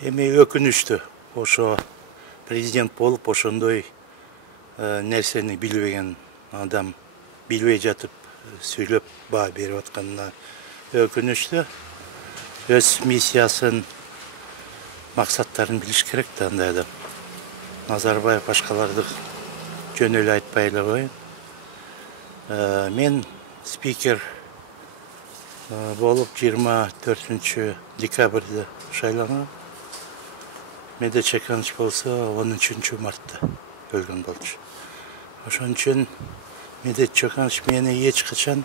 Эми өкүнүштүү ошо президент болуп ошондой нерсени билбеген адам билбей жатып сүйлөп баа берип атканына өкүнүштүү. Өз миссиясын, максаттарын билиш керек да андай адам. Назарбаев башкаларды жөн эле айтпай эле коеюн. Мен спикер болуп 24 декабрда шайлангам. Медет Чеканович болсо 13 мартта өлгөн болчу. Ошон үчүн Медет Чеканович мени эч качан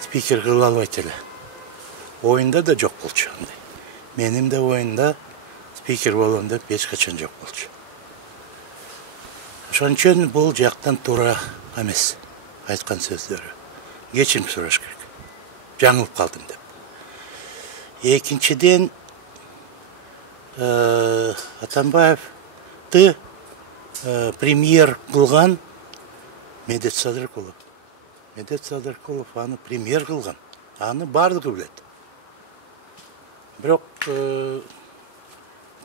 спикер кыла албайт эле. Оюнда да жок болчу андай. Менин да оюнда спикер болом деп эч качан жок болчу. Ошон үчүн бул жактан туура эмес айткан сөздөрү. Кечирим сураш керек. Жаңылып калдым деп. Экинчиден Атамбаевди премьер кылган Мени Садыркулов. Мени Садыркулов аны премьер кылган. Аны бардыгы билет. Бирок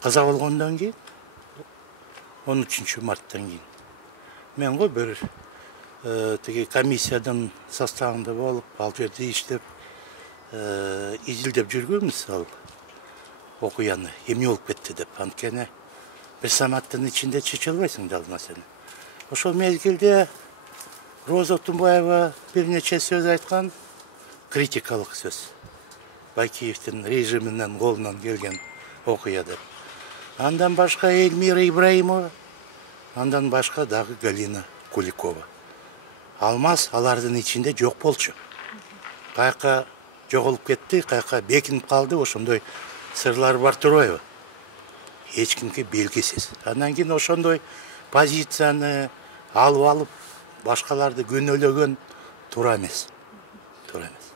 каза болгондон кийин 13 марттан кийин мен го бир тиги комиссиядан составында болуп, ал жерде иштеп изилдеп жүргөнбүз ал окуяны эмне болуп кетти деп. Анткени бир саматтын ичинде чече албайсың да ал маселени. Ошол мезгилде Роза Атамбаева бир нече сөз айткан, критикалык сөз. Бакиевдин режиминен колунан келген окуя деп. Андан башка Эльмира Ибраимова, андан башка дагы Галина Куликова. Алмаз алардын ичинде жок болчу. Каяка жоголуп кетти, каяка бекинип калды, ошондой сырлар бар турбайбы? Эч кимге белгисиз. Андан кийин ошондой позицияны алып башкаларды күнөөлөгөн туура эмес. Туура эмес.